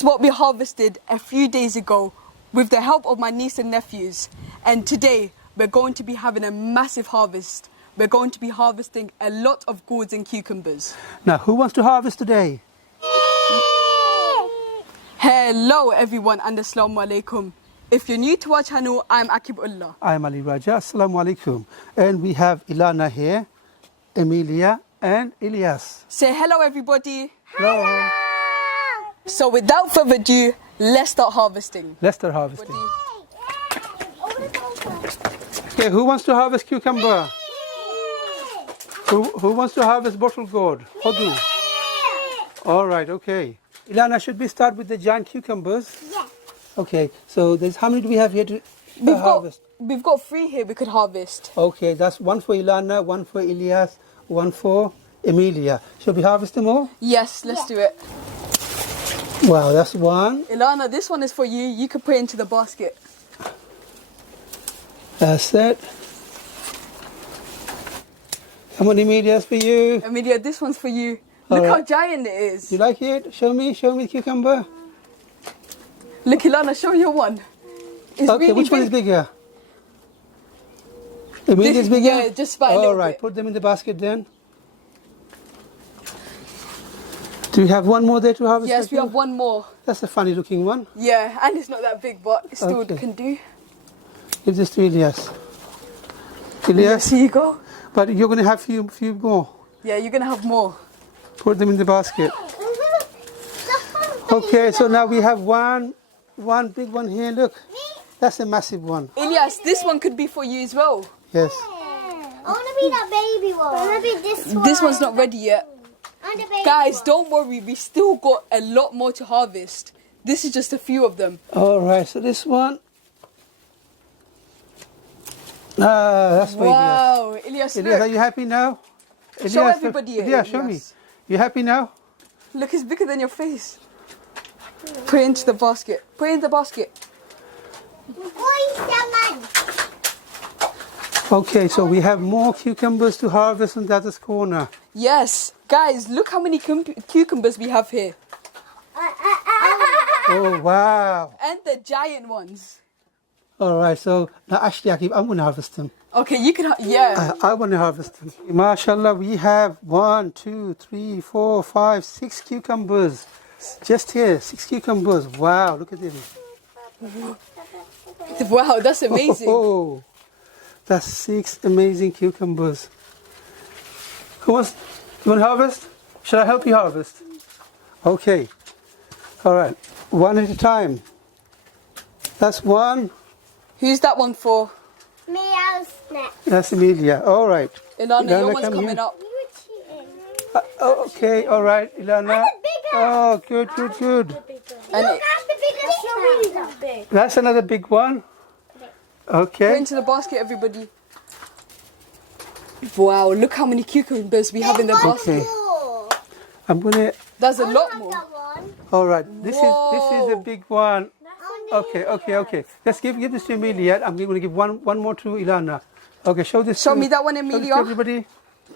is what we harvested a few days ago with the help of my niece and nephews. And today, we're going to be having a massive harvest. We're going to be harvesting a lot of gourds and cucumbers. Now, who wants to harvest today? Hello everyone and Assalamu alaikum. If you're new to our channel, I'm Akibullah. I'm Ali Raja. Assalamu alaikum. And we have Ilana here, Emilia and Ilyas. Say hello everybody. Hello. So without further ado, let's start harvesting. Let's start harvesting. Okay, who wants to harvest cucumber? Who wants to harvest bottle gourd? Khodu. All right, okay. Ilana, should we start with the giant cucumbers? Yes. Okay, so there's how many do we have here to harvest? We've got 3 here we could harvest. Okay, that's one for Ilana, one for Ilyas, one for Emilia. Should we harvest them all? Yes, let's do it. Wow, that's one. Ilana, this one is for you. You can put it into the basket. That's it. Come on, Emilia, that's for you. Emilia, this one's for you. All Look right. how giant it is. You like it? Show me the cucumber. Look, Ilana, show your one. It's Okay, really which one is big. bigger? Emilia's bigger? Yeah, just by a All little right, bit. put them in the basket then. Do you have one more there to harvest? Yes, we have one more. That's a funny looking one. Yeah, and it's not that big, but it still Okay. can do. Give this to Ilyas. Yes, Ilyas, here you go. but you're going to have few more. Yeah, you're going to have more. Put them in the basket. Okay, so now we have one big one here. Look, that's a massive one. Ilyas, this one could be for you as well. Yes. I want to be that baby one. I want to be this one. This one's not ready yet. And the baby Guys, one. don't worry. We still got a lot more to harvest. This is just a few of them. All right, so this one. That's for Ilyas. Wow, Ilyas, Ilyas, are look. you happy now? Show Ilyas, everybody look. it, Yeah, show me. Ilyas. You happy now? Look, it's bigger than your face. Put it into the basket. Put it in the basket. Okay, so we have more cucumbers to harvest in that corner. Yes. Guys, look how many cucumbers we have here. Oh, wow. And the giant ones. All right, so now actually, I'm going to harvest them. Okay, you can, yeah. I want to harvest them. MashaAllah, we have 1, 2, 3, 4, 5, 6 cucumbers. Just here, 6 cucumbers. Wow, look at them. Wow, that's amazing. Oh, that's 6 amazing cucumbers. Who wants, you want to harvest? Should I help you harvest? Okay. All right, one at a time. That's one. Who's that one for? Me, I was next. That's Emilia. All right. Ilana, your Ilana, one's come coming here. up. You were cheating. Okay, all right, Ilana. bigger. Oh, good. And Look, I'm the biggest one. That's big. That's another big one. Put Okay. into the basket, everybody. Wow, look how many cucumbers we have in the basket. I'm gonna. There's a lot more. All right. This is Whoa. a big one. Okay. Let's give this to Emilia. I'm going to give one more to Ilana. Okay, show this. Show to- me that one, show this Emilia. to everybody.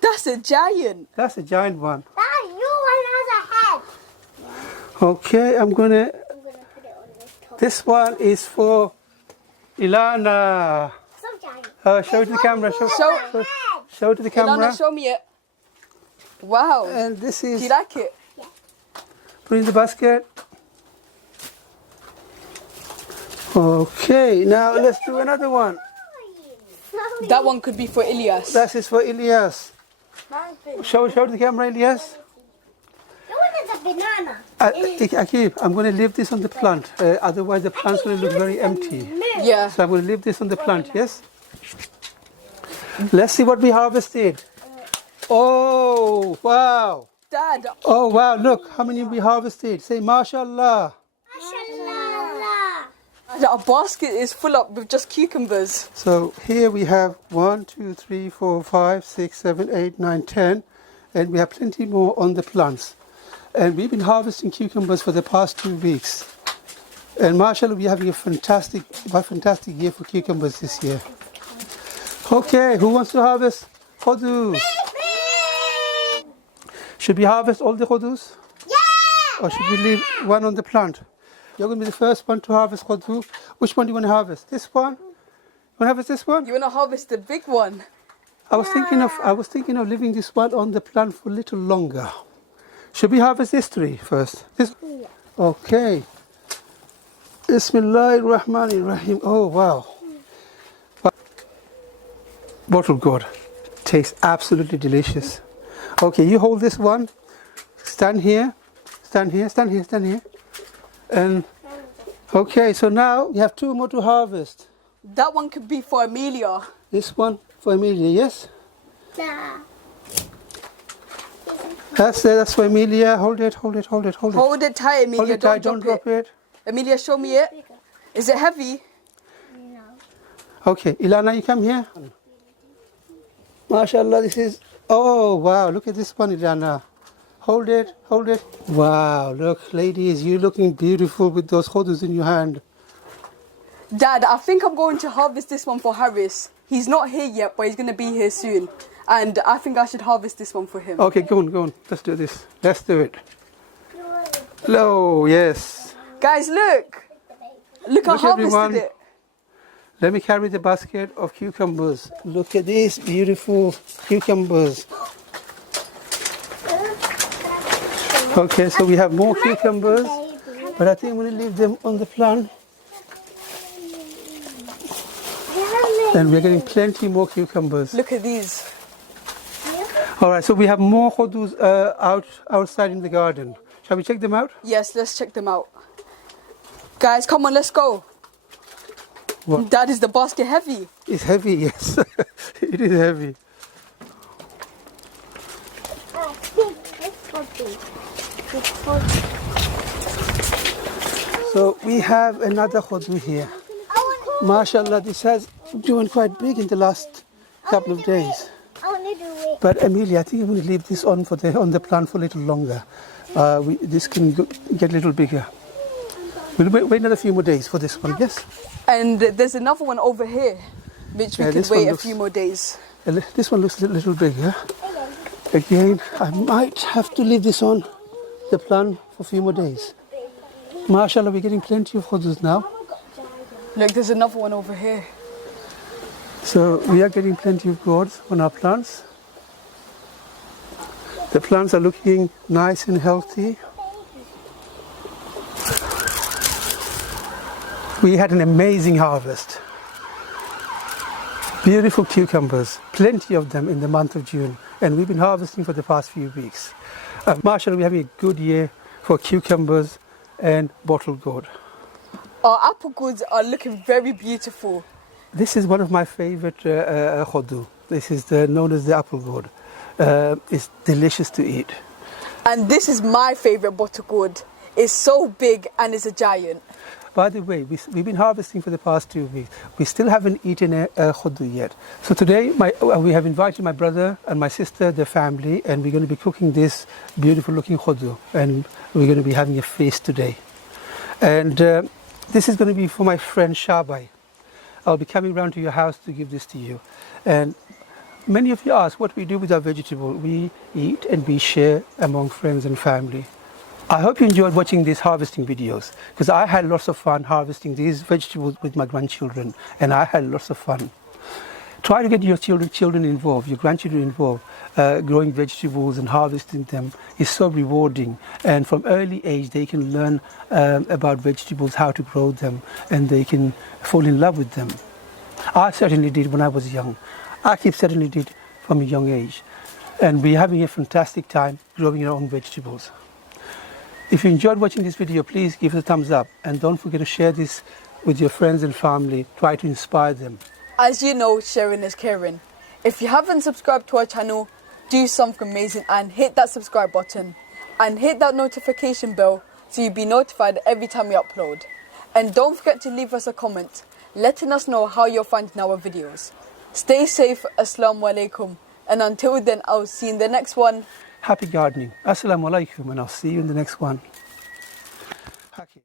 That's a giant. That's a giant one. That your one has a head. Okay, I'm gonna. I'm going to put it on this top. This one is for Ilana. So giant. Show it to the camera. Show it to the camera. Ilana, show me it. Wow. And this Do you is like it? put in the basket. Okay, now let's do another one. That one could be for Ilyas. That is for Ilyas. Show it to the camera, Ilyas. Your one is a banana. Akib, I'm going to leave this on the plant. Otherwise, the plant's going to look very empty. Yeah. So I'm going to leave this on the plant, yes? Let's see what we harvested. Oh, wow. Dad, Oh, wow. Look how many we harvested. Say, MashaAllah. Mashallah. our basket is full up with just cucumbers. So here we have 1, 2, 3, 4, 5, 6, 7, 8, 9, 10. And we have plenty more on the plants. And we've been harvesting cucumbers for the past 2 weeks. And mashallah, we're having a fantastic year for cucumbers this year. Okay, who wants to harvest khodu? Should we harvest all the khodus? Yeah! Or should we leave one on the plant? You're going to be the first one to harvest khodu. Which one do you want to harvest? This one? You want to harvest this one? You want to harvest the big one? I was thinking of leaving this one on the plant for a little longer. Should we harvest this tree first? This? Yeah. Okay. Bismillahirrahmanirrahim. Oh wow. Bottle gourd. Tastes absolutely delicious. Okay, you hold this one. Stand here. Stand here. Stand here. Stand here. And okay, so now you have 2 more to harvest. That one could be for Amelia. This one for Amelia, yes? Nah. That's for Amelia. Hold it, hold it, hold it, hold it. Hold it tight, Amelia. Hold it tight, don't drop it. Amelia, show me it. Is it heavy? No. Okay, Ilana, you come here. MashaAllah, this is... Oh, wow, look at this one, Ilana. Hold it, hold it. Wow, look, ladies, you're looking beautiful with those khudus in your hand. Dad, I think I'm going to harvest this one for Harris. He's not here yet, but he's going to be here soon. And I think I should harvest this one for him. Okay, go on, go on. Let's do this. Let's do it. Hello, yes. Guys, look. Look, I harvested everyone. it. Let me carry the basket of cucumbers. Look at these beautiful cucumbers. Okay, so we have more cucumbers, but I think I'm going to leave them on the plant. And we're getting plenty more cucumbers. Look at these. All right, so we have more khudus outside in the garden. Shall we check them out? Yes, let's check them out. Guys, come on, let's go. What? Dad, is the basket heavy? It's heavy, yes. It is heavy. So we have another khodu here. MashaAllah, this has grown quite big in the last couple of days. I want to do it. But Amelia, I think I'm going to leave this on the plant for a little longer. This can get a little bigger. We'll wait another few more days for this one, yes? And there's another one over here, which we could wait a few more days. This one looks a little bigger. Again, I might have to leave this on the plant for a few more days. MashaAllah, we're getting plenty of khudus now. Look, there's another one over here. So we are getting plenty of gourds on our plants. The plants are looking nice and healthy. We had an amazing harvest. Beautiful cucumbers, plenty of them in the month of June. And we've been harvesting for the past few weeks. MashaAllah, we're having a good year for cucumbers and bottle gourd. Our apple gourds are looking very beautiful. This is one of my favorite khodu. This is known as the apple gourd. It's delicious to eat. And this is my favorite bottle gourd. It's so big and it's a giant. By the way, we've been harvesting for the past 2 weeks. We still haven't eaten a khodu yet. So today we have invited my brother and my sister, their family, and we're going to be cooking this beautiful looking khodu. And we're going to be having a feast today. And this is going to be for my friend Shabai. I'll be coming round to your house to give this to you. And many of you ask what we do with our vegetable. We eat and we share among friends and family. I hope you enjoyed watching these harvesting videos, because I had lots of fun harvesting these vegetables with my grandchildren, and I had lots of fun. Try to get your children involved, your grandchildren involved. Growing vegetables and harvesting them is so rewarding, and from early age they can learn about vegetables, how to grow them, and they can fall in love with them. I certainly did when I was young. Akif certainly did from a young age, and we're having a fantastic time growing our own vegetables. If you enjoyed watching this video, please give it a thumbs up, and don't forget to share this with your friends and family. Try to inspire them. As you know, sharing is caring. If you haven't subscribed to our channel, do something amazing and hit that subscribe button and hit that notification bell so you'll be notified every time we upload. And don't forget to leave us a comment letting us know how you're finding our videos. Stay safe, Assalamu alaikum, and until then I'll see you in the next one. Happy gardening. Assalamu alaikum, and I'll see you in the next one.